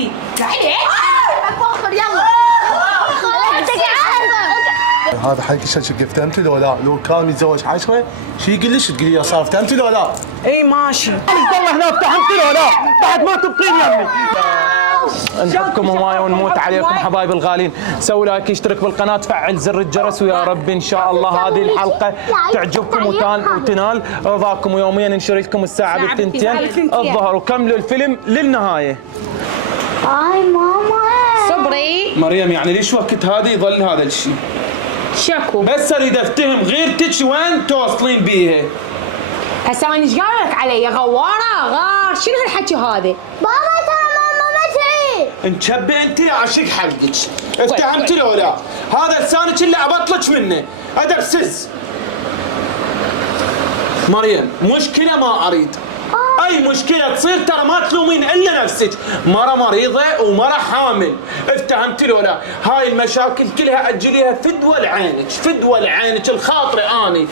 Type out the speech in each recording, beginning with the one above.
عندي. تعالي ابخر يلا. هذا حق شكلك افتهمتي لو لا؟ لو كان متزوج 10 شي يقول ليش تقولي يا صار افتهمتي لو لا؟ اي ماشي. والله هنا افتهمتي لو لا؟ بعد ما تبقين يمي. نحبكم هواي ونموت عليكم حبايب الغالين. سووا لايك، اشترك بالقناه، فعل زر الجرس، ويا رب ان شاء الله هذه الحلقه تعجبكم وتنال رضاكم. ويوميا ننشر لكم الساعه بالثنتين الظهر، وكملوا الفيلم للنهايه. اي ماما صبري مريم يعني ليش وقت هذا يظل هذا الشيء؟ شكو بس اريد افتهم غيرتك وين توصلين بيها؟ هسه انا ايش قال لك علي يا غواره غار؟ شنو هالحكي هذا؟ بابا ترى ماما ما تعيد. انتشبي انت عاشق حقك. افتهمتي لو لا؟ هذا لسانك اللي ابطلك منه. ادب سز. مريم مشكله ما اريد. اي مشكله تصير ترى ما تلومين الا نفسك. مره مريضه ومره حامل. افتهمتي لو لا؟ هاي المشاكل كلها اجليها فدوه لعينك، فدوه لعينك الخاطري اني.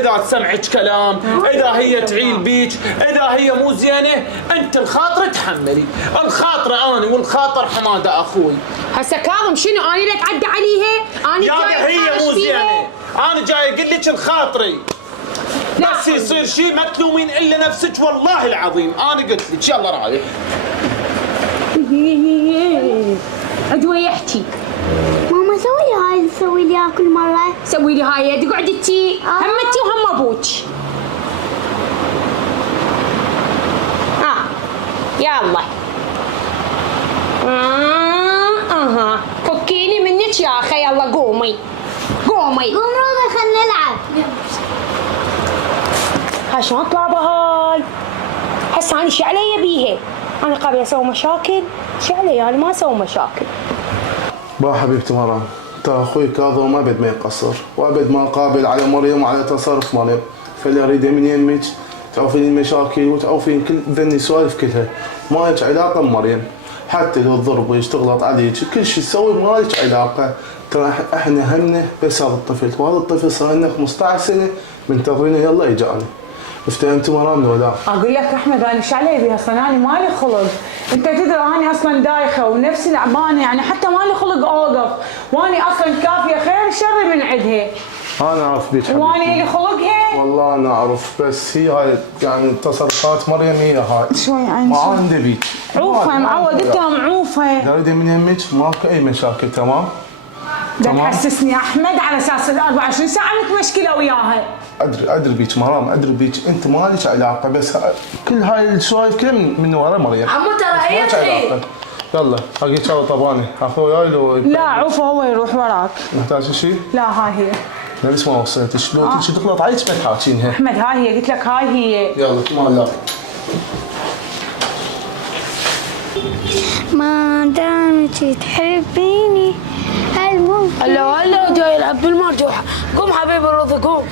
اذا سمعك كلام، اذا هي تعيل بيك، اذا هي مو زينه، انت الخاطر تحملي. الخاطر اني والخاطر حماده اخوي. هسه كاظم شنو انا اللي اتعدى عليها؟ انا يا هي مو زينه، انا جاي اقول لك الخاطري. بس يصير شيء ما تلومين الا نفسك والله العظيم. انا قلت لك يلا رايح. عدوى يحكي. ماما سوي لي هاي اللي تسوي لي كل مره. سوي لي هاي تقعد انتي هم انتي وهم ابوك. يلا اها فكيني منك يا اخي. يلا قومي قومي. قوم روضة خلينا نلعب. ها شلون طلابه هاي؟ هسه انا شو علي بيها؟ انا قابله اسوي مشاكل؟ شو علي؟ انا ما اسوي مشاكل. با حبيبتي مرام، ترى اخوي كاظم ابد ما يقصر، وابد ما قابل على مريم وعلى تصرف مريم، فاللي اريده من يمك تعوفين المشاكل وتعوفين كل ذني السوالف كلها، ما لك علاقه بمريم، حتى لو تضربك تغلط عليك كل شيء تسوي ما لك علاقه، ترى احنا همنا بس هذا الطفل، وهذا الطفل صار لنا 15 سنه منتظرينه يلا يجانا. افتهمتي مرام ولا لا؟ اقول لك احمد انا ايش علي بها اصلا؟ انا مالي خلق، انت تدري انا اصلا دايخه ونفسي لعبانه، يعني حتى مالي خلق اوقف، واني اصلا كافيه خير شر من عندها. انا اعرف بيك حبيبتي. واني لي خلقها؟ والله انا اعرف، بس هي هاي يعني تصرفات مريم هي هاي. شوي عن ما شوي. عندي بيك. عوفه معودتها معوفه. اذا اريد من يمك ماكو اي مشاكل، تمام؟ بدك تحسسني يا احمد على اساس 24 ساعه عندك مشكله وياها. ادري بيك مرام، ادري بيك، انت ما لك علاقه، بس كل هاي السوالف كلها من ورا مريم. عمو ترى هي تحيل. يلا حقيقة شغله طباني، اخوي وياي لو لا عوفه هو يروح وراك. محتاج شيء؟ لا هاي هي. لا لسه ما وصلتش، لو تجي تغلط عليك ما تحاكينها. احمد هاي هي، قلت لك هاي هي. يلا كمان لا. ما دامك تحبيني هلا جاي يلعب بالمرجوحة. قوم حبيبي رضا قوم.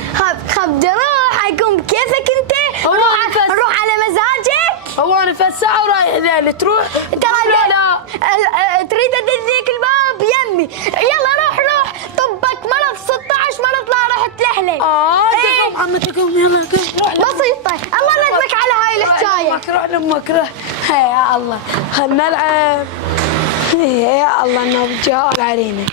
خبد روح اقوم بكيفك انت. روح على مزاجك. هو انا في الساعة ورايح ذلك تروح لا تريد ادزيك الباب يمي. يلا روح طبك مرض 16 مرض لا راح تلهلي. تقوم عمتي قوم يلا قوم. بسيطة الله ندمك على هاي الحكاية. روح لامك روح. يا الله خلنا نلعب. يا الله النوم جاء علينا.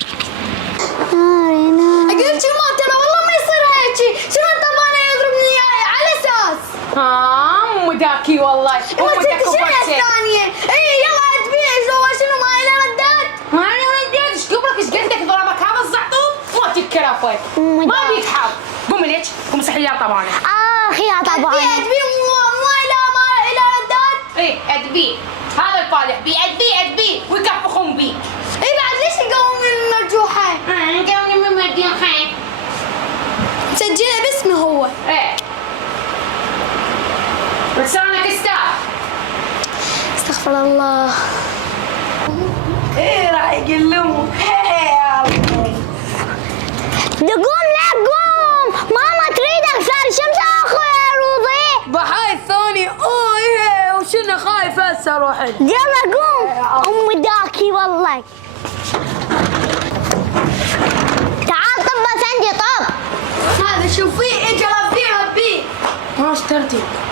قلت ما ترى والله ما يصير هيك. شنو الطبانة يضربني اياه على اساس؟ ام داكي والله. ما ست شنو الثانية؟ اي يلا ادبيه شنو ما له ردات؟ ما انا رديت ايش قبلك ايش قلت لك ضربك هذا الزعطوط؟ ما تكرفت. ما بيك حظ. قوم ليش؟ قوم صحي يا طبانة. يا طبانة. ادبيه مو له ردات؟ ايه ادبيه. هذا الفالح بي ادبيه ويكفخون بيك. اي بعد ليش يقوم من المرجوحة؟ قومي من المرجوحة. مسجلها باسمه هو. ايه لسانك استاذ. استغفر الله. ايه راح يقول لهم قوم لا قوم ماما تريدك صار شمس اخويا روضي. بحاي الثاني ايه وشنا خايف هسه روح. يلا قوم داكي والله. تعال طب بس عندي طب. هذا شوفيه اجى ربيه.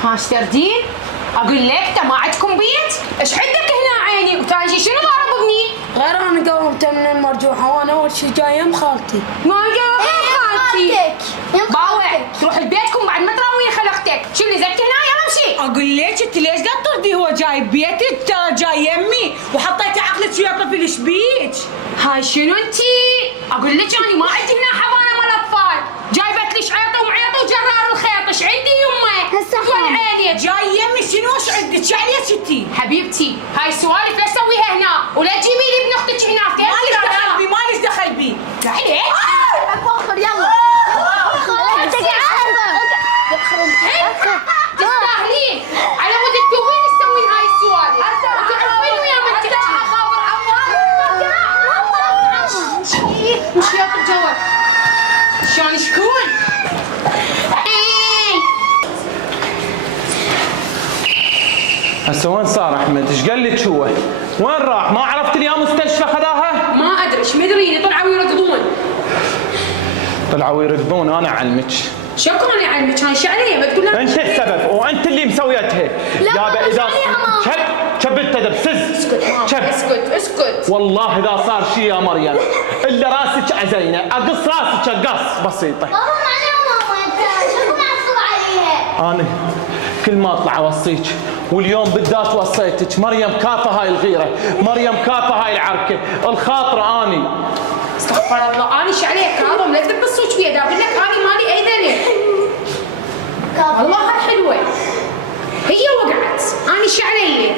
ها اشترتين؟ اقول لك انت ما عندكم بيت؟ ايش عندك هنا عيني؟ وثاني شيء شنو غير انا قومت من المرجوحه وانا اول شي جاي يم خالتي. ما جاب خالتي. باوع باوع تروح لبيتكم بعد ما تراوي خلقتك، شو اللي زكي هنا يلا امشي. اقول لك انت ليش لا تردي؟ هو جاي بيتك ترى جاي يمي وحطيتي عقلك ويا طفل ايش بيك؟ هاي شنو انتي؟ اقول لك انا ما عندي هنا حضانه مال اطفال، جايبت لي شعيطه ومعيطه وجرار الخيط، ايش عندي يمه؟ هسه طول عينك. جاي يمي شنو ايش عندك؟ شو عليك انتي؟ حبيبتي هاي سوالف لا تسويها هنا، ولا تجيبي لي ابن اختك هنا في مالك دخل بي مالك دخل بي. تعالي. اخر يلا انت تستاهلين على مود تسوين تسوين هاي السوالف. تعرفين ويا من تحكي. مش ياخذ جواب. شلون شكون؟ هسه وين صار احمد؟ ايش قال لك هو؟ وين راح؟ ما عرفت لي يا مستشفى خذاها؟ ما ادري ايش مدريني طلعوا يركضون. طلعوا يركضون انا اعلمك. شكرا يا علمي كان شعريه ما تقول لها. انت السبب وانت اللي مسويتها. لا، اذا مش عليها شب انت دبسز. اسكت ماما اسكت اسكت. والله اذا صار شيء يا مريم الا راسك ازينه، اقص راسك اقص بسيطه. ماما عليها ماما انت شو معصب عليها؟ انا كل ما اطلع اوصيك واليوم بالذات وصيتك. مريم كافه هاي الغيره، مريم كافه هاي العركه، الخاطره اني. استغفر الله انا شعريه كاظم لا تبصوش فيها دا اقول لك انا مالي اي ذنب. والله حلوه هي وقعت انا شعريه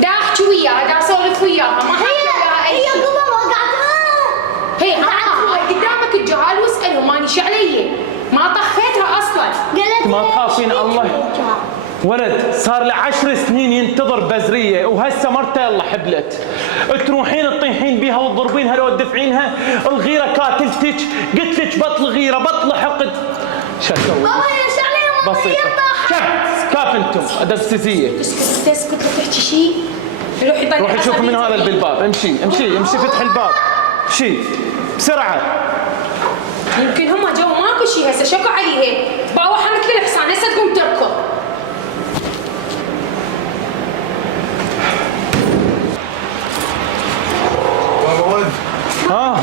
دا احكي وياها دا اسولف وياها ما هي قبل وقعتها. هي قدامك الجهال واسالهم ماني شعريه ما طخيتها اصلا. قالت ما لي تخافين الله؟ ولد صار له 10 سنين ينتظر بزريه وهسه مرته يلا حبلت. تروحين تطيحين بيها وتضربينها لو تدفعينها. الغيره كاتلتك، قلت لك بطل غيره بطل حقد. شو اسوي؟ بابا يا شعلي ماما بسيطه. كاف انتم دبستيه. اسكت اسكت لا تحكي شيء. روحي شوفي من هذا بالباب. امشي امشي امشي فتح الباب. امشي بسرعه. يمكن هم جو ماكو شيء هسه شكوا عليها. باوع حملت لي الحصان هسه تقوم تركض. ها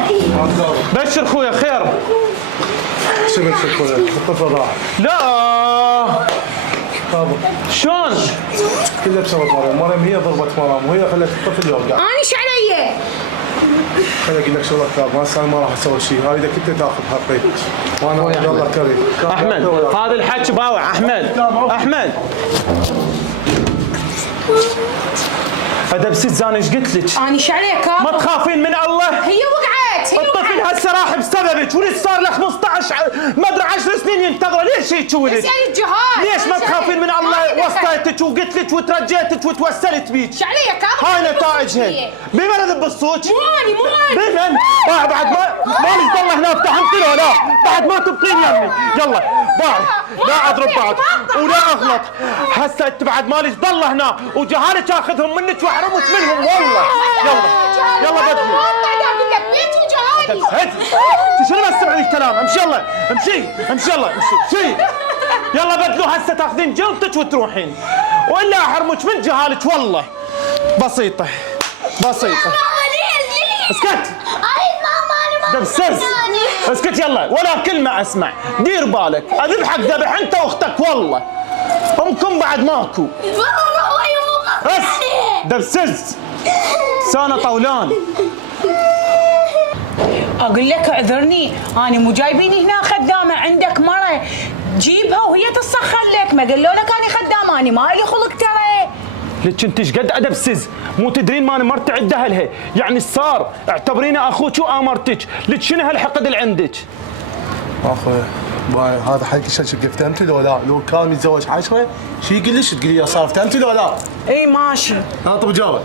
بشر خويا خير. شو بك خويا؟ الطفل راح. لا طب شلون؟ كله بسبب مريم هي ضربت مريم وهي خلت الطفل يوقع. انا شعريه. انا اقول لك شغله كاب ما راح اسوي شيء، هاي اذا كنت تاخذ حقي وانا والله كريم. احمد هذا الحكي باوع. احمد احمد ادبسيت انا ايش قلت لك؟ انا شعريه كاب. ما تخافين من الله؟ هي وقعت هي الطفل وقعت. هسه راح بسببك ولسه صار له 15 ما ادري 10 سنين ينتظره. ليش هيك ولد؟ اسال الجهال. ليش ما تخافين من الله؟ وصيتك وقلت لك وترجيتك وتوسلت بيك. شعريه كاب. هاي نتائجها. بمن ذب الصوت؟ مو اني بمن؟ بعد ما ضل هنا افتحمت له لا بعد ما تبقين يمي. يلا بعد لا اضرب بعد ولا اغلط. هسه انت بعد مالك ضل هنا وجهالك اخذهم منك واحرمك منهم والله. يلا يلا بدري. هد شنو ما تسمعي الكلام؟ امشي يلا امشي امشي يلا امشي يلا بدلو هسه تاخذين جلطك وتروحين والا احرمك من جهالك والله. بسيطه بسيطه. اسكت دبسز اسكت يلا ولا كلمه اسمع. دير بالك اذبحك ذبح انت واختك والله. امكم بعد ماكو. بس دبسز سانا طولان. اقول لك اعذرني انا مو جايبيني هنا خدامه عندك مره جيبها وهي تسخر لك. ما قالوا لك انا خدامه انا ما لي خلق ترى. لك انت ايش قد ادبسز؟ مو تدرين ما انا مرت عند اهلها يعني صار اعتبريني اخوك وامرتك. لك شنو هالحقد اللي عندك؟ اخوي باي هذا حق شكل افتهمتي لو لا؟ لو كان متزوج 10 شو يقول ليش تقولي لي صار افتهمتي لو لا؟ اي ماشي. طب جاوب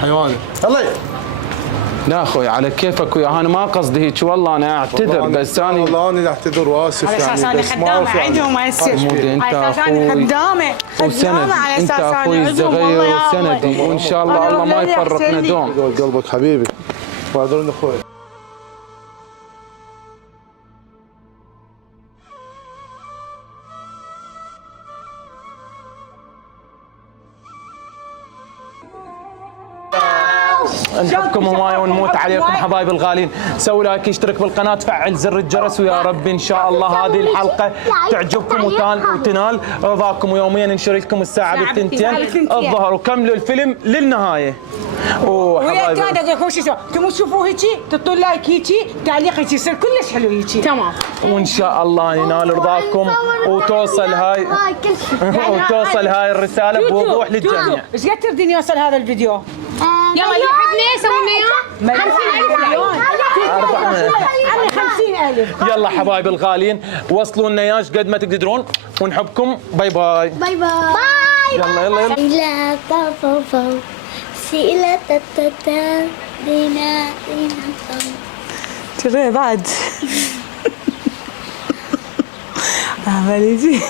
حيواني يلا. لا اخوي على كيفك ويا انا ما قصدي هيك والله انا اعتذر بس انا والله انا اعتذر واسف على اساس يعني انا خدامه عندهم ما يصير. انت على اساس انا خدامه وسندي. على انت اساس اخوي انا عندهم الصغير والله يا الله. وسندي وان شاء الله الله ما يفرقنا دوم. قلبك حبيبي واعذرني اخوي. نحبكم هوايه ونموت عليكم حبايب الغالين. سوي لايك، اشترك بالقناه، فعل زر الجرس، ويا رب ان شاء الله هذه الحلقه تعجبكم وتنال رضاكم. ويوميا ننشر لكم الساعه بالثنتين الظهر، وكملوا الفيلم للنهايه. ويا كان اقول شو تبون تشوفوا هيجي تحطوا لايك هيجي تعليق هيجي يصير كلش حلو هيجي. تمام. وان شاء الله ينال رضاكم وتوصل هاي وتوصل هاي الرساله بوضوح للجميع. ايش قد تردين يوصل هذا الفيديو؟ يلا يحبني سوينا اياه 50,000 يلا حبايب الغالين وصلوا لنا اياش قد ما تقدرون، ونحبكم. باي باي. باي باي. يلا يلا يلا. لا طفوفو سيلا تتتا دينا ترى بعد عملي